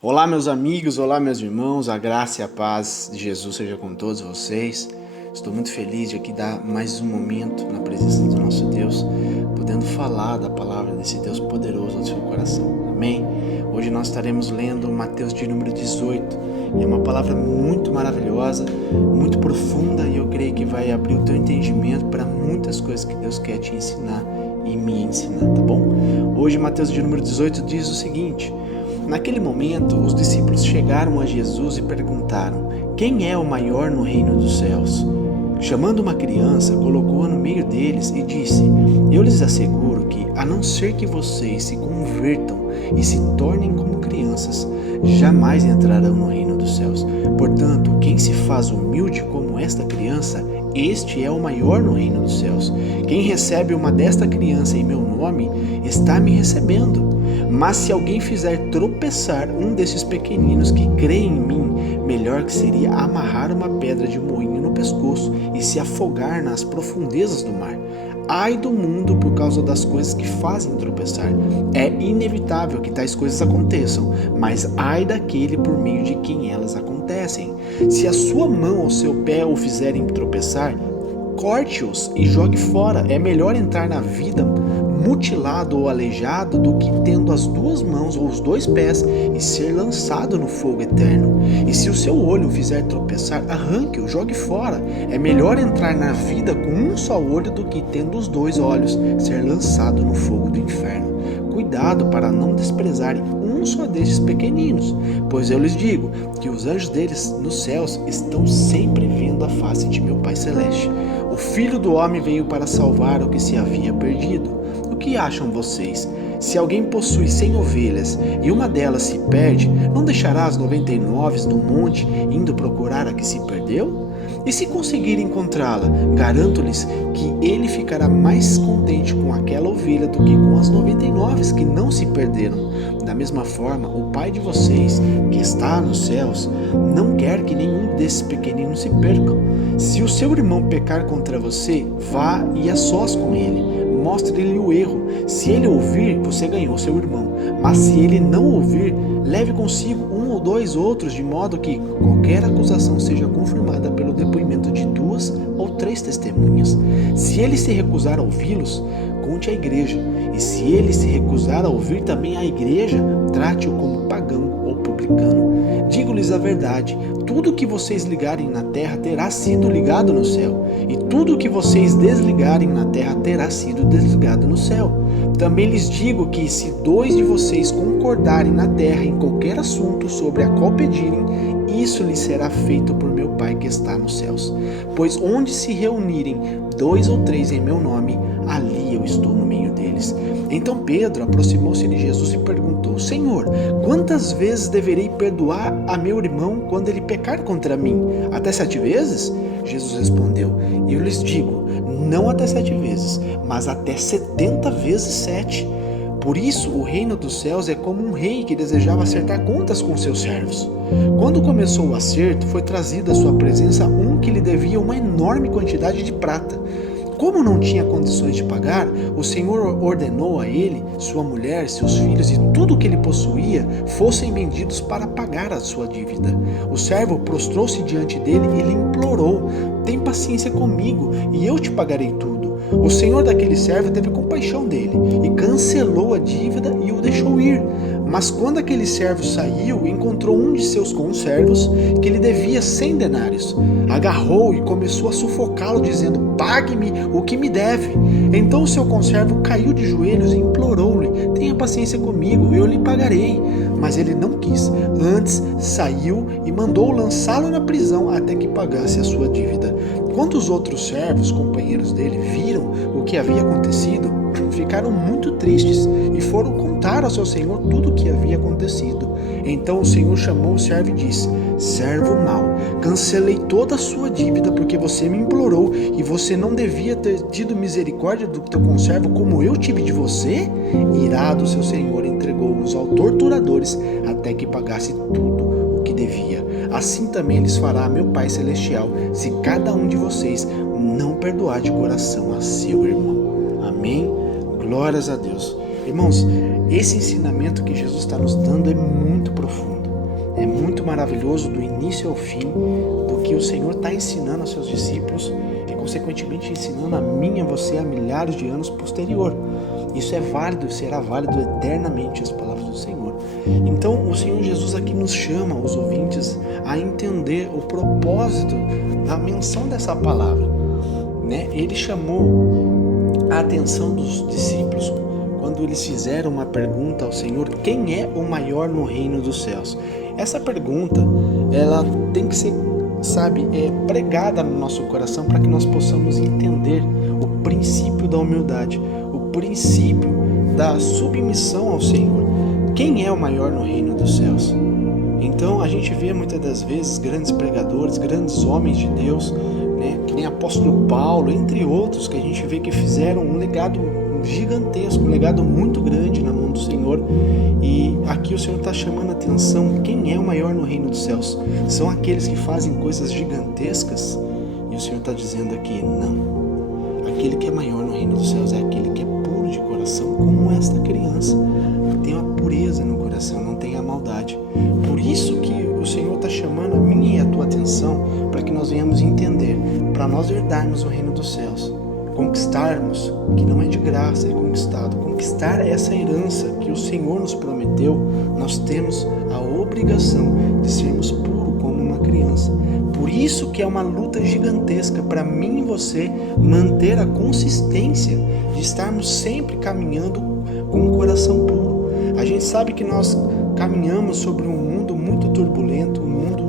Olá, meus amigos, olá, meus irmãos, a graça e a paz de Jesus seja com todos vocês. Estou muito feliz de aqui dar mais um momento na presença do nosso Deus, podendo falar da palavra desse Deus poderoso ao seu coração. Amém? Hoje nós estaremos lendo Mateus de número 18. É uma palavra muito maravilhosa, muito profunda e eu creio que vai abrir o teu entendimento para muitas coisas que Deus quer te ensinar e me ensinar, tá bom? Hoje Mateus de número 18 diz o seguinte: naquele momento, os discípulos chegaram a Jesus e perguntaram: quem é o maior no reino dos céus? Chamando uma criança, colocou-a no meio deles e disse: eu lhes asseguro que, a não ser que vocês se convertam e se tornem como crianças, jamais entrarão no reino dos céus. Portanto, quem se faz humilde como esta criança, este é o maior no reino dos céus. Quem recebe uma desta criança em meu nome, está me recebendo. Mas se alguém fizer tropeçar um desses pequeninos que creem em mim, melhor que seria amarrar uma pedra de moinho no pescoço e se afogar nas profundezas do mar. Ai do mundo por causa das coisas que fazem tropeçar. É inevitável que tais coisas aconteçam, mas ai daquele por meio de quem elas acontecem. Se a sua mão ou seu pé o fizerem tropeçar, corte-os e jogue fora. É melhor entrar na vida mutilado ou aleijado do que tendo as duas mãos ou os dois pés e ser lançado no fogo eterno. E se o seu olho o fizer tropeçar, arranque-o, jogue fora. É melhor entrar na vida com um só olho do que tendo os dois olhos ser lançado no fogo do inferno. Cuidado para não desprezarem um só destes pequeninos, pois eu lhes digo que os anjos deles nos céus estão sempre vendo a face de meu Pai Celeste. O Filho do Homem veio para salvar o que se havia perdido. O que acham vocês? Se alguém possui 100 ovelhas e uma delas se perde, não deixará as 99 no monte indo procurar a que se perdeu? E se conseguir encontrá-la, garanto-lhes que ele ficará mais contente com aquela ovelha do que com as 99 que não se perderam. Da mesma forma, o Pai de vocês, que está nos céus, não quer que nenhum desses pequeninos se percam. Se o seu irmão pecar contra você, vá e a sós com ele. Mostre-lhe o erro. Se ele ouvir, você ganhou seu irmão. Mas se ele não ouvir, leve consigo um ou dois outros, de modo que qualquer acusação seja confirmada pelo depoimento de 2 ou 3 testemunhas. Se ele se recusar a ouvi-los, conte à igreja. E se ele se recusar a ouvir também a igreja, trate-o como pagão ou publicano. Digo-lhes a verdade: tudo que vocês ligarem na terra terá sido ligado no céu, e tudo que vocês desligarem na terra terá sido desligado no céu. Também lhes digo que se 2 de vocês concordarem na terra em qualquer assunto sobre a qual pedirem, isso lhes será feito por meu Pai que está nos céus. Pois onde se reunirem 2 ou 3 em meu nome, ali eu estou no meio deles. Então Pedro aproximou-se de Jesus e perguntou: Senhor, quantas vezes deverei perdoar a meu irmão quando ele pecar contra mim? Até 7 vezes? Jesus respondeu: eu lhes digo, não até 7 vezes, mas até 70 vezes 7. Por isso, o reino dos céus é como um rei que desejava acertar contas com seus servos. Quando começou o acerto, foi trazido à sua presença um que lhe devia uma enorme quantidade de prata. Como não tinha condições de pagar, o Senhor ordenou a ele, sua mulher, seus filhos e tudo o que ele possuía fossem vendidos para pagar a sua dívida. O servo prostrou-se diante dele e lhe implorou: tem paciência comigo e eu te pagarei tudo. O senhor daquele servo teve compaixão dele e cancelou a dívida e o deixou ir. Mas quando aquele servo saiu, encontrou um de seus conservos que lhe devia 100 denários. Agarrou e começou a sufocá-lo, dizendo: pague-me o que me deve. Então o seu conservo caiu de joelhos e implorou-lhe: tenha paciência comigo, eu lhe pagarei. Mas ele não quis. Antes saiu e mandou lançá-lo na prisão até que pagasse a sua dívida. Quando os outros servos, companheiros dele, viram o que havia acontecido, ficaram muito tristes e foram contar ao seu senhor tudo o que havia acontecido. Então o senhor chamou o servo e disse: servo mau, cancelei toda a sua dívida porque você me implorou, e você não devia ter tido misericórdia do teu conservo como eu tive de você? Irado, seu senhor entregou-os aos torturadores até que pagasse tudo o que devia. Assim também lhes fará meu Pai Celestial, se cada um de vocês não perdoar de coração a seu irmão. Amém? Glórias a Deus. Irmãos, esse ensinamento que Jesus está nos dando é muito profundo. maravilhoso do início ao fim, do que o Senhor está ensinando aos seus discípulos e consequentemente ensinando a mim e a você há milhares de anos posterior. Isso é válido e será válido eternamente, as palavras do Senhor. Então o Senhor Jesus aqui nos chama, os ouvintes, a entender o propósito da menção dessa palavra, né? Ele chamou a atenção dos discípulos quando eles fizeram uma pergunta ao Senhor: quem é o maior no reino dos céus? Essa pergunta, ela tem que ser, pregada no nosso coração para que nós possamos entender o princípio da humildade, o princípio da submissão ao Senhor. Quem é o maior no reino dos céus? Então a gente vê muitas das vezes grandes pregadores, grandes homens de Deus, né, que nem apóstolo Paulo, entre outros, que a gente vê que fizeram um legado gigantesco, um legado muito grande na mão do Senhor. E aqui o Senhor está chamando a atenção: quem é o maior no reino dos céus? São aqueles que fazem coisas gigantescas? E o Senhor está dizendo aqui: não. Aquele que é maior no reino dos céus é aquele que é puro de coração, como esta criança. Tem a pureza no coração, não tem a maldade. Por isso que o Senhor está chamando a minha e a tua atenção, para que nós venhamos entender, para nós herdarmos o reino dos céus, conquistarmos, que não é de graça, é conquistado, conquistar essa herança que o Senhor nos prometeu. Nós temos a obrigação de sermos puros como uma criança. Por isso que é uma luta gigantesca para mim e você manter a consistência de estarmos sempre caminhando com o coração puro. A gente sabe que nós caminhamos sobre um mundo muito turbulento, um mundo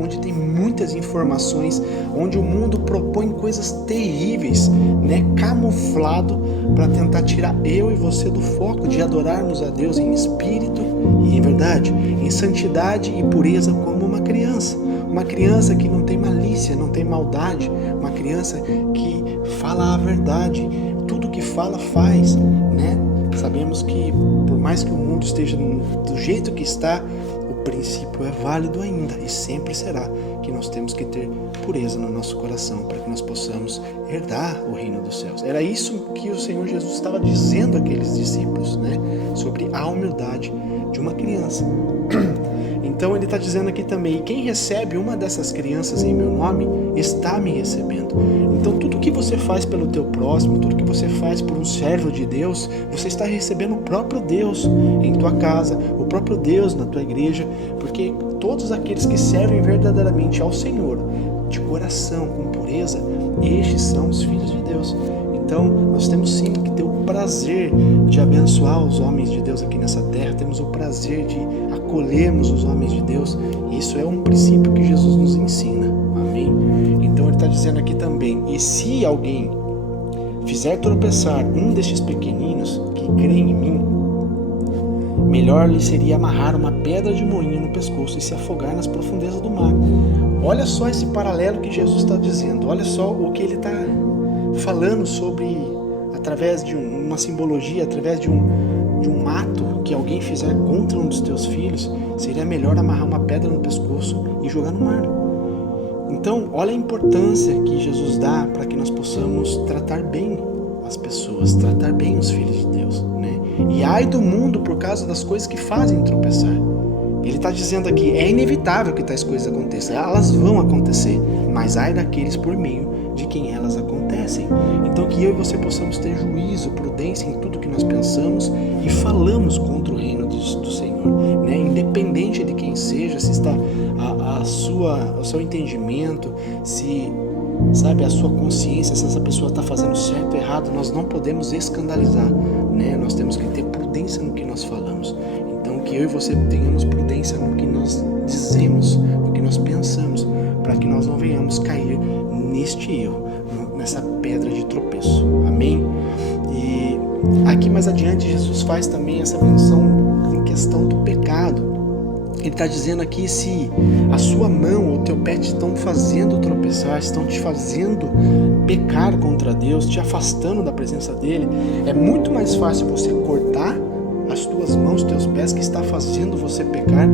onde tem muitas informações, onde o mundo propõe coisas terríveis, né, camuflado para tentar tirar eu e você do foco de adorarmos a Deus em espírito e em verdade, em santidade e pureza, como uma criança. Uma criança que não tem malícia, não tem maldade, uma criança que fala a verdade, tudo que fala faz, né? Sabemos que por mais que o mundo esteja do jeito que está, o princípio é válido ainda e sempre será que nós temos que ter pureza no nosso coração para que nós possamos herdar o reino dos céus. Era isso que o Senhor Jesus estava dizendo àqueles discípulos, né? Sobre a humildade de uma criança. Então ele está dizendo aqui também: quem recebe uma dessas crianças em meu nome está me recebendo. Então tudo que você faz pelo teu próximo, tudo que você faz por um servo de Deus, você está recebendo o próprio Deus em tua casa, o próprio Deus na tua igreja, porque todos aqueles que servem verdadeiramente ao Senhor, de coração, com pureza, estes são os filhos de Deus. Então nós temos sim que ter o prazer de abençoar os homens de Deus aqui nessa terra, temos o prazer de acolhermos os homens de Deus. Isso é um princípio que Jesus nos ensina, amém? Então ele está dizendo aqui também: e se alguém fizer tropeçar um destes pequeninos que creem em mim, melhor lhe seria amarrar uma pedra de moinho no pescoço e se afogar nas profundezas do mar. Olha só esse paralelo que Jesus está dizendo, olha só o que ele está falando sobre, através de uma simbologia, através de um ato que alguém fizer contra um dos teus filhos, seria melhor amarrar uma pedra no pescoço e jogar no mar. Então, olha a importância que Jesus dá para que nós possamos tratar bem as pessoas, tratar bem os filhos de Deus, né? E ai do mundo por causa das coisas que fazem tropeçar. Ele está dizendo aqui: é inevitável que tais coisas aconteçam, elas vão acontecer, mas ai daqueles por meio de quem elas acontecem. Então que eu e você possamos ter juízo, prudência em tudo que nós pensamos e falamos contra o reino do Senhor, né? Independente de quem seja, se está o seu entendimento, se a sua consciência, se essa pessoa está fazendo certo ou errado, nós não podemos escandalizar, né? Nós temos que ter prudência no que nós falamos. Então que eu e você tenhamos prudência no que nós dizemos, no que nós pensamos, para que nós não venhamos cair neste erro, nessa pedra de tropeço, amém? E aqui mais adiante Jesus faz também essa menção em questão do pecado. Ele está dizendo aqui: se a sua mão ou o teu pé te estão fazendo tropeçar, estão te fazendo pecar contra Deus, te afastando da presença dele, é muito mais fácil você cortar as tuas mãos, os teus pés que está fazendo você pecar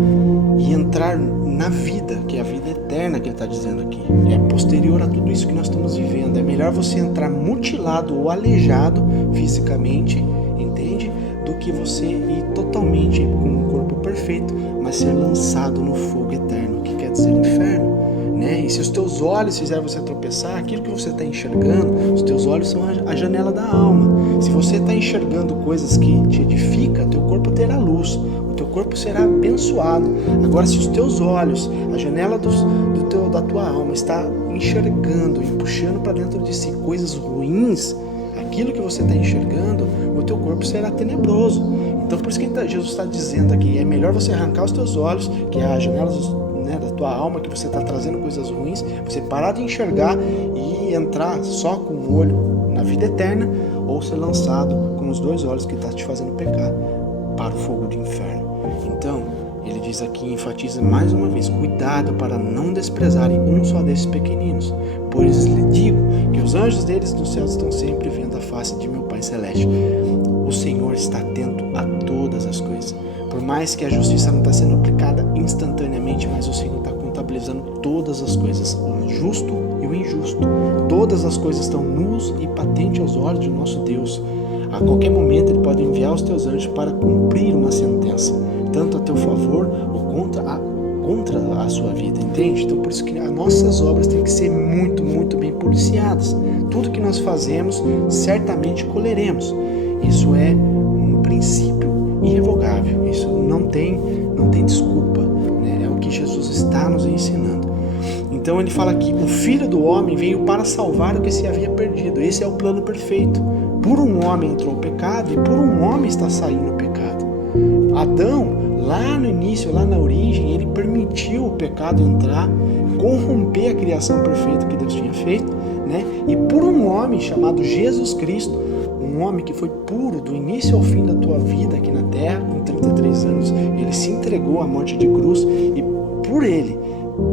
e entrar na vida, que é a vida eterna que ele está dizendo aqui. É posterior a tudo isso que nós estamos vivendo. É melhor você entrar mutilado ou aleijado fisicamente, entende? Do do que você ir totalmente com um corpo perfeito, mas ser lançado no fogo eterno, que quer dizer inferno, né? E se os teus olhos fizerem você tropeçar, aquilo que você está enxergando, os teus olhos são a janela da alma. Se você está enxergando coisas que te edificam, teu corpo terá luz, o teu corpo será abençoado. Agora, se os teus olhos, a janela da tua alma está enxergando e puxando para dentro de si coisas ruins, aquilo que você está enxergando, o teu corpo será tenebroso. Então, por isso que Jesus está dizendo aqui, é melhor você arrancar os teus olhos, que é a janela da tua alma, que você está trazendo coisas ruins, você parar de enxergar e entrar só com um olho na vida eterna, ou ser lançado com os dois olhos que está te fazendo pecar para o fogo do inferno. Então, ele diz aqui, enfatiza mais uma vez, cuidado para não desprezarem um só desses pequeninos, pois lhe digo que os anjos deles no céu estão sempre vendo a face de meu Pai Celeste. O Senhor está atento a todas as coisas. Por mais que a justiça não está sendo aplicada instantaneamente, mas o Senhor está contabilizando todas as coisas, o justo e o injusto. Todas as coisas estão nuas e patentes aos olhos de nosso Deus. A qualquer momento Ele pode enviar os teus anjos para cumprir uma sentença, tanto a teu favor ou contra a sua vida, entende? Então por isso que as nossas obras têm que ser muito, muito bem policiadas. Tudo que nós fazemos, certamente colheremos. Isso é um princípio irrevogável, isso não tem desculpa, né? É o que Jesus está nos ensinando. Então ele fala que o Filho do Homem veio para salvar o que se havia perdido. Esse é o plano perfeito. Por um homem entrou o pecado e por um homem está saindo o pecado. Adão, lá no início, lá na origem, ele permitiu o pecado entrar, corromper a criação perfeita que Deus tinha feito, né? E por um homem chamado Jesus Cristo, um homem que foi puro do início ao fim da tua vida aqui na terra, com 33 anos, ele se entregou à morte de cruz e por ele,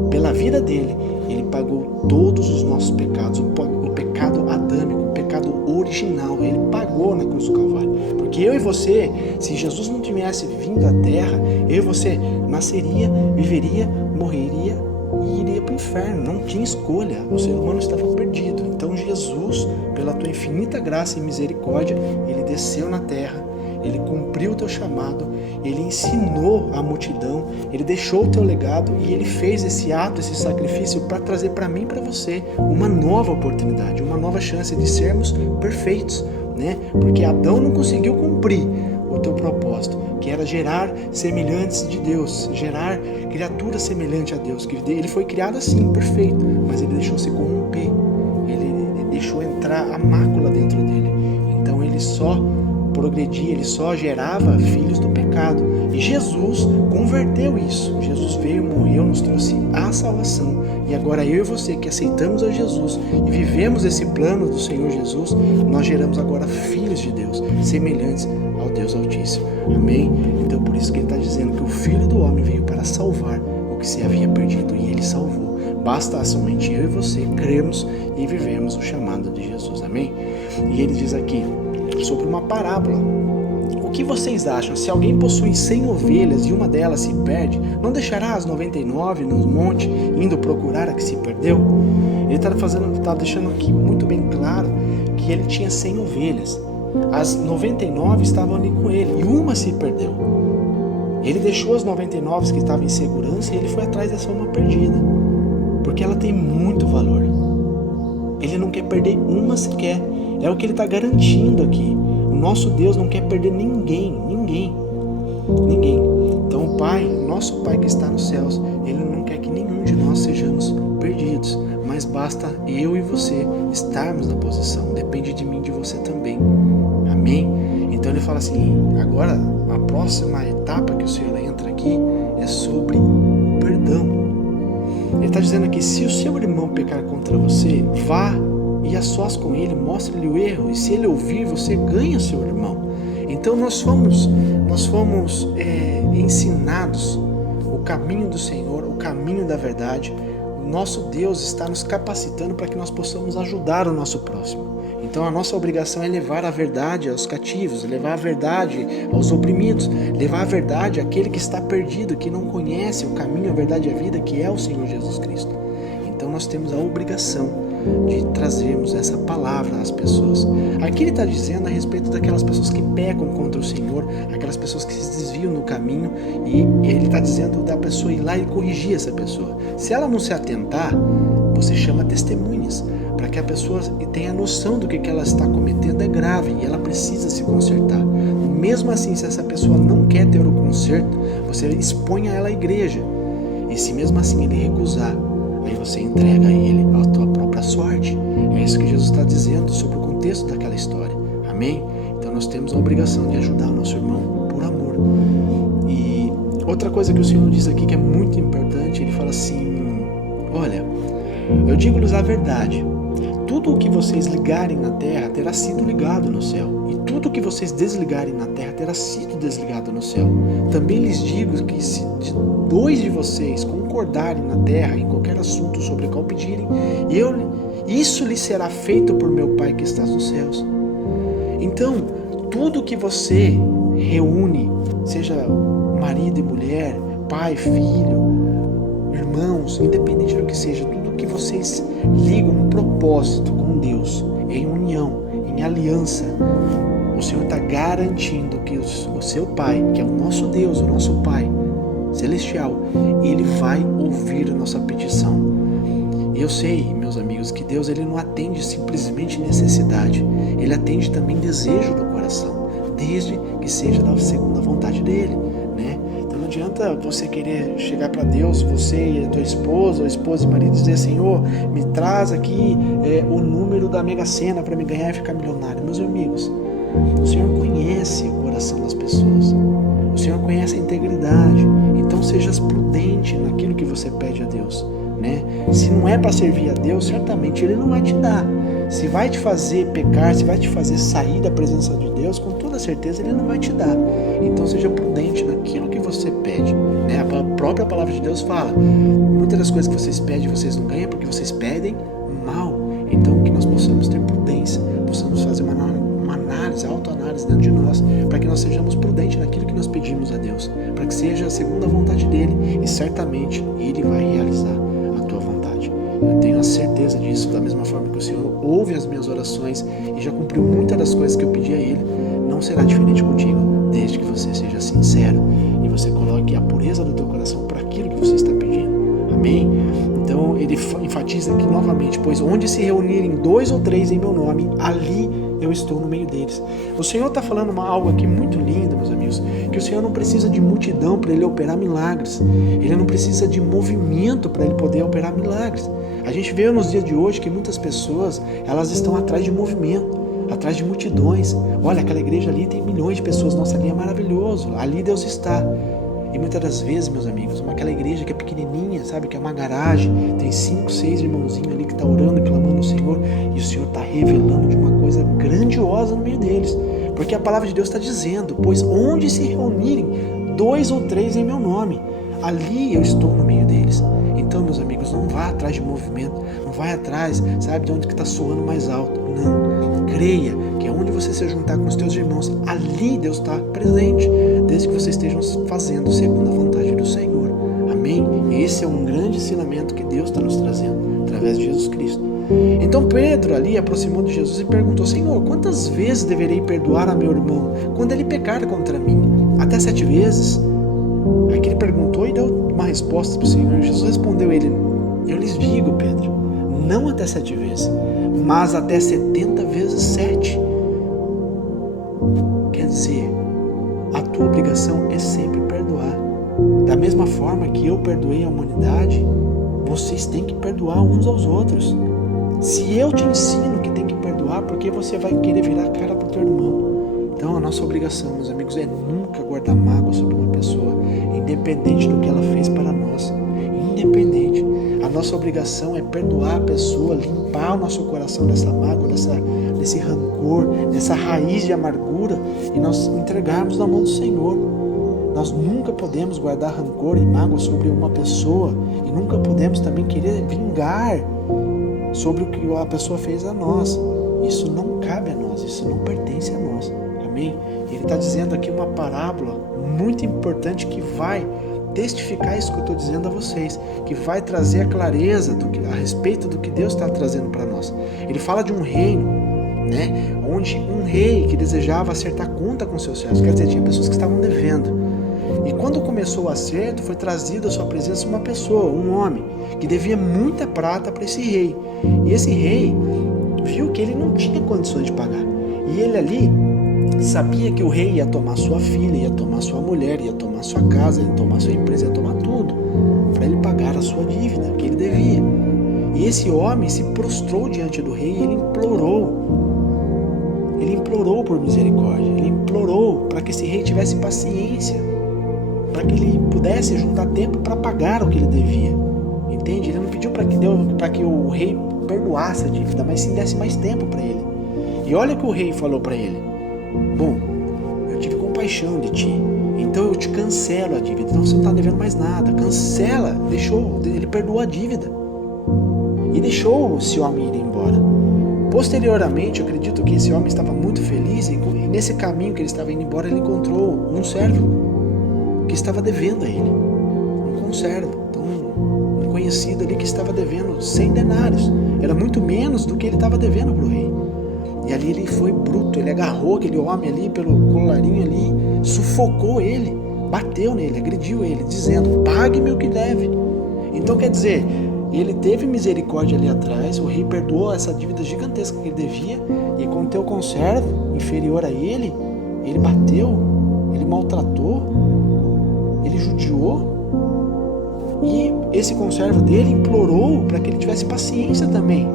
pela vida dele, ele pagou todos os nossos pecados, o pecado adâmico, o pecado original, ele pagou na cruz do Calvário. Porque eu e você, se Jesus não tivesse vindo à terra, eu e você nasceria, viveria, morreria e iria para o inferno. Não tinha escolha, o ser humano estava perdido. Então Jesus, pela tua infinita graça e misericórdia, ele desceu na terra, ele cumpriu o teu chamado, ele ensinou a multidão, ele deixou o teu legado e ele fez esse ato, esse sacrifício para trazer para mim e para você uma nova oportunidade, uma nova chance de sermos perfeitos, né? Porque Adão não conseguiu cumprir o teu propósito, que era gerar semelhantes de Deus, gerar criaturas semelhantes a Deus. Ele foi criado assim, perfeito, mas ele deixou se corromper, ele deixou entrar a mácula dentro dele. Então ele só progredia, ele só gerava filhos do pecado. E Jesus converteu isso. Jesus veio, morreu, nos trouxe a salvação. E agora eu e você que aceitamos a Jesus e vivemos esse plano do Senhor Jesus, nós geramos agora filhos de Deus, semelhantes ao Deus Altíssimo. Amém? Então por isso que ele está dizendo que o Filho do Homem veio para salvar o que se havia perdido e ele salvou. Basta somente eu e você crermos e vivemos o chamado de Jesus. Amém? E ele diz aqui sobre uma parábola. O que vocês acham? Se alguém possui 100 ovelhas e uma delas se perde, não deixará as 99 no monte, indo procurar a que se perdeu? Ele está deixando aqui muito bem claro que ele tinha 100 ovelhas. As 99 estavam ali com ele e uma se perdeu. Ele deixou as 99 que estavam em segurança e ele foi atrás dessa uma perdida, porque ela tem muito valor. Ele não quer perder uma sequer. É o que ele está garantindo aqui. O nosso Deus não quer perder ninguém. Então o Pai, nosso Pai que está nos céus, Ele não quer que nenhum de nós sejamos perdidos. Mas basta eu e você estarmos na posição. Depende de mim e de você também. Amém? Então ele fala assim, agora a próxima etapa que o Senhor entra aqui é sobre o perdão. Ele está dizendo aqui, se o seu irmão pecar contra você, vá e a sós com ele, mostre-lhe o erro, e se ele ouvir, você ganha seu irmão. Então nós fomos ensinados o caminho do Senhor, o caminho da verdade. O nosso Deus está nos capacitando para que nós possamos ajudar o nosso próximo. Então a nossa obrigação é levar a verdade aos cativos, levar a verdade aos oprimidos, levar a verdade àquele que está perdido, que não conhece o caminho, a verdade e a vida, que é o Senhor Jesus Cristo. Então nós temos a obrigação de trazermos essa palavra às pessoas. Aqui ele está dizendo a respeito daquelas pessoas que pecam contra o Senhor, aquelas pessoas que se desviam no caminho, e ele está dizendo da pessoa ir lá e corrigir essa pessoa. Se ela não se atentar, você chama testemunhas, para que a pessoa tenha noção do que ela está cometendo é grave e ela precisa se consertar. Mesmo assim, se essa pessoa não quer ter o conserto, você expõe a ela à igreja. E se mesmo assim ele recusar, aí você entrega a ele a tua própria sorte. É isso que Jesus está dizendo sobre o contexto daquela história. Amém? Então nós temos a obrigação de ajudar o nosso irmão por amor. E outra coisa que o Senhor diz aqui que é muito importante, ele fala assim: olha, eu digo-lhes a verdade. Tudo o que vocês ligarem na terra terá sido ligado no céu, e tudo o que vocês desligarem na terra terá sido desligado no céu. Também lhes digo que se dois de vocês concordarem na terra em qualquer assunto sobre o qual pedirem, isso lhes será feito por meu Pai que está nos céus. Então, tudo que você reúne, seja marido e mulher, pai, filho, irmãos, independente do que seja, tudo que vocês ligam um propósito com Deus, em união, em aliança, o Senhor está garantindo que o seu Pai, que é o nosso Deus, o nosso Pai celestial, Ele vai ouvir a nossa petição. E eu sei, meus amigos, que Deus ele não atende simplesmente necessidade, Ele atende também desejo do coração, desde que seja da segunda vontade dEle, né? Então não adianta você querer chegar para Deus, você e tua esposa, ou esposa e marido, dizer: Senhor, me traz aqui o número da Mega Sena para me ganhar e ficar milionário. Meus amigos, o Senhor conhece o coração das pessoas, o Senhor conhece a integridade, então sejas prudente naquilo que você pede a Deus, né? Se não é para servir a Deus, certamente Ele não vai te dar. Se vai te fazer pecar, se vai te fazer sair da presença de Deus, com toda certeza Ele não vai te dar. Então seja prudente naquilo que você pede, né? A própria palavra de Deus fala: muitas das coisas que vocês pedem, vocês não ganham porque vocês pedem mal. Então que nós possamos ter prudência, possamos fazer uma análise, autoanálise dentro de nós, para que nós sejamos prudentes naquilo que nós pedimos a Deus, para que seja a segunda vontade dEle, e certamente Ele vai realizar a tua vontade. Eu tenho a certeza disso, da mesma forma que o Senhor ouve as minhas orações e já cumpriu muitas das coisas que eu pedi a Ele. Não será diferente contigo, desde que você seja sincero e você coloque a pureza do teu coração para aquilo que você está pedindo. Amém? Então ele enfatiza aqui novamente: pois onde se reunirem 2 ou 3 em meu nome, ali eu estou no meio deles. O Senhor está falando algo aqui muito lindo, meus amigos, que o Senhor não precisa de multidão para Ele operar milagres. Ele não precisa de movimento para Ele poder operar milagres. A gente vê nos dias de hoje que muitas pessoas, elas estão atrás de movimento, atrás de multidões. Olha, aquela igreja ali tem milhões de pessoas, nossa, ali é maravilhoso, ali Deus está. E muitas das vezes, meus amigos, aquela igreja que é pequenininha, sabe, que é uma garagem, tem 5, 6 irmãozinhos ali que estão orando e clamando ao Senhor, e o Senhor está revelando de uma coisa grandiosa no meio deles, porque a palavra de Deus está dizendo: pois onde se reunirem 2 ou 3 em meu nome, ali eu estou no meio deles. Então, meus amigos, não vá atrás de movimento, não vai atrás, sabe, de onde que está soando mais alto. Não, creia que onde você se juntar com os teus irmãos, ali Deus está presente, desde que vocês estejam fazendo segundo a vontade do Senhor. Amém? Esse é um grande ensinamento que Deus está nos trazendo, através de Jesus Cristo. Então Pedro ali aproximou de Jesus e perguntou: Senhor, quantas vezes deverei perdoar a meu irmão quando ele pecar contra mim? Até 7 vezes? Aí que ele perguntou e deu uma resposta para o Senhor. Jesus respondeu ele: eu lhes digo, Pedro, não até 7 vezes, mas até 70 vezes 7. Quer dizer, a tua obrigação é sempre perdoar. Da mesma forma que eu perdoei a humanidade, vocês têm que perdoar uns aos outros. Se eu te ensino que tem que perdoar, por que você vai querer virar a cara para o teu irmão? Então a nossa obrigação, meus amigos, é nunca guardar mágoa sobre uma pessoa, independente do que ela fez para nós. Independente. A nossa obrigação é perdoar a pessoa, limpar o nosso coração dessa mágoa, desse rancor, dessa raiz de amargura, e nós entregarmos na mão do Senhor. Nós nunca podemos guardar rancor e mágoa sobre uma pessoa, e nunca podemos também querer vingar sobre o que a pessoa fez a nós. Isso não cabe a nós, isso não pertence a nós. Amém? Ele está dizendo aqui uma parábola muito importante que vai testificar isso que eu estou dizendo a vocês, que vai trazer a clareza a respeito do que Deus está trazendo para nós. Ele fala de um reino, né, onde um rei que desejava acertar conta com seus servos, quer dizer, tinha pessoas que estavam devendo. E quando começou o acerto, foi trazido à sua presença uma pessoa, um homem, que devia muita prata para esse rei. E esse rei viu que ele não tinha condições de pagar. E ele ali sabia que o rei ia tomar sua filha, ia tomar sua mulher, ia tomar sua casa, ia tomar sua empresa, ia tomar tudo, para ele pagar a sua dívida que ele devia. E esse homem se prostrou diante do rei e ele implorou por misericórdia, ele implorou para que esse rei tivesse paciência, para que ele pudesse juntar tempo para pagar o que ele devia. Entende? Ele não pediu para que o rei perdoasse a dívida, mas sim desse mais tempo para ele. E olha o que o rei falou para ele: bom, eu tive compaixão de ti, então eu te cancelo a dívida, então você não está devendo mais nada, cancela, ele perdoou a dívida e deixou esse homem ir embora. Posteriormente, eu acredito que esse homem estava muito feliz e nesse caminho que ele estava indo embora, ele encontrou um servo que estava devendo a ele, um conservo, então, um conhecido ali que estava devendo 100 denários, era muito menos do que ele estava devendo para o rei. E ali ele foi bruto, ele agarrou aquele homem ali pelo colarinho ali, sufocou ele, bateu nele, agrediu ele, dizendo: pague-me o que deve. Então quer dizer, ele teve misericórdia ali atrás, o rei perdoou essa dívida gigantesca que ele devia, e com o teu conservo inferior a ele, ele bateu, ele maltratou, ele judiou, e esse conservo dele implorou para que ele tivesse paciência também.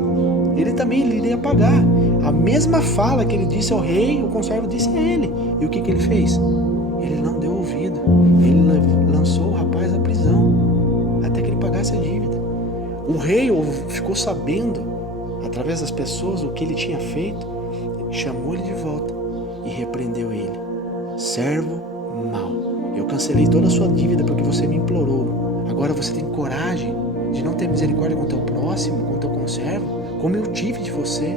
Ele iria pagar. A mesma fala que ele disse ao rei, o conservo disse a ele. E o que ele fez? Ele não deu ouvido. Ele lançou o rapaz à prisão até que ele pagasse a dívida. O rei ficou sabendo, através das pessoas, o que ele tinha feito, chamou ele de volta e repreendeu ele. Servo mau, eu cancelei toda a sua dívida porque você me implorou. Agora você tem coragem de não ter misericórdia com o teu próximo, com o teu conservo, como eu tive de você.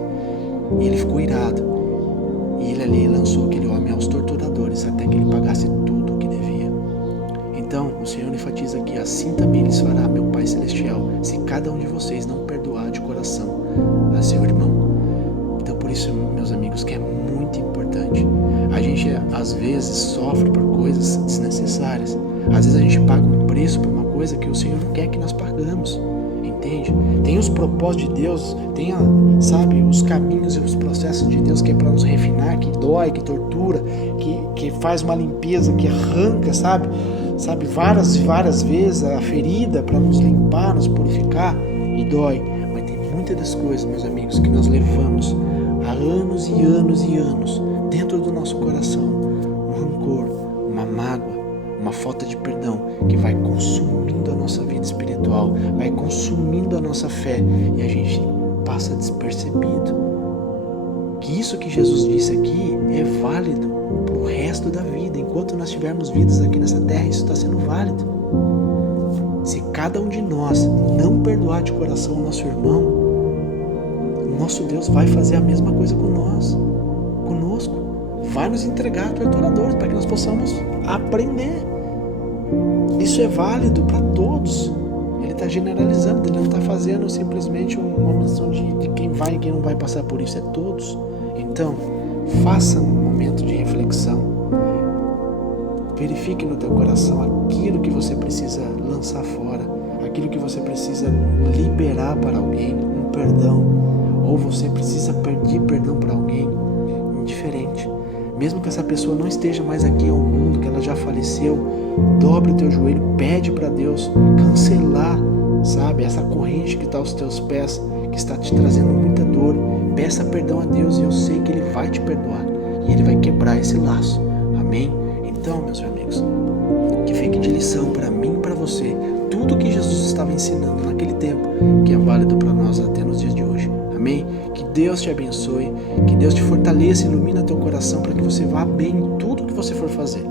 E ele ficou irado. E ele ali lançou aquele homem aos torturadores até que ele pagasse tudo o que devia. Então, o Senhor enfatiza que assim também lhes fará meu Pai Celestial, se cada um de vocês não perdoar de coração a seu irmão. Então, por isso, meus amigos, que é muito importante. A gente, às vezes, sofre por coisas desnecessárias. Às vezes a gente paga um preço por uma coisa que o Senhor não quer que nós pagamos. Entende? Tem os propósitos de Deus, tem os caminhos e os processos de Deus que é para nos refinar, que dói, que tortura, que faz uma limpeza, que arranca, sabe várias vezes a ferida para nos limpar, nos purificar, e dói. Mas tem muitas das coisas, meus amigos, que nós levamos há anos e anos e anos dentro do nosso coração, um rancor, uma mágoa, uma falta de perdão que vai consumindo a nossa vida espiritual, vai consumindo a nossa fé, e a gente passa despercebido. Que isso que Jesus disse aqui é válido para o resto da vida. Enquanto nós tivermos vidas aqui nessa terra, isso está sendo válido. Se cada um de nós não perdoar de coração o nosso irmão, o nosso Deus vai fazer a mesma coisa conosco. Vai nos entregar a torturadores para que nós possamos aprender. Isso é válido para todos. Ele está generalizando, ele não está fazendo simplesmente uma menção de quem vai e quem não vai passar por isso, é todos. Então, faça um momento de reflexão. Verifique no teu coração aquilo que você precisa lançar fora, aquilo que você precisa liberar para alguém, um perdão, ou você precisa pedir perdão para alguém, indiferente. Mesmo que essa pessoa não esteja mais aqui ao mundo, que ela já faleceu, dobre o teu joelho, pede para Deus cancelar, essa corrente que está aos teus pés, que está te trazendo muita dor. Peça perdão a Deus e eu sei que Ele vai te perdoar e Ele vai quebrar esse laço. Amém? Então, meus amigos, que fique de lição para mim e para você tudo que Jesus estava ensinando naquele tempo, que é válido para nós até nos dias de hoje. Amém? Que Deus te abençoe, que Deus te fortaleça, ilumina teu coração para que você vá bem em tudo que você for fazer.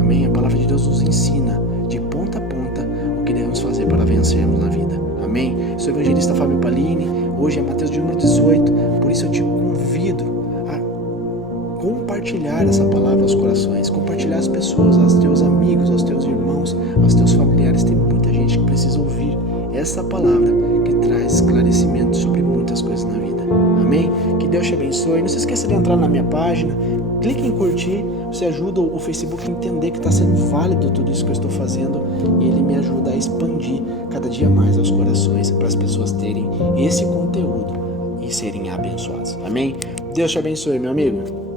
Amém? A palavra de Deus nos ensina de ponta a ponta o que devemos fazer para vencermos na vida. Amém? Sou o evangelista Fábio Palini, hoje é Mateus de número 18, por isso eu te convido a compartilhar essa palavra aos corações, compartilhar às pessoas, aos teus amigos, aos teus irmãos, aos teus familiares. Tem muita gente que precisa ouvir essa palavra que traz esclarecimento sobre muitas coisas na vida. Amém? Que Deus te abençoe. Não se esqueça de entrar na minha página, clique em curtir, você ajuda o Facebook a entender que está sendo válido tudo isso que eu estou fazendo e ele me ajuda a expandir cada dia mais aos corações para as pessoas terem esse conteúdo e serem abençoados. Amém? Deus te abençoe, meu amigo.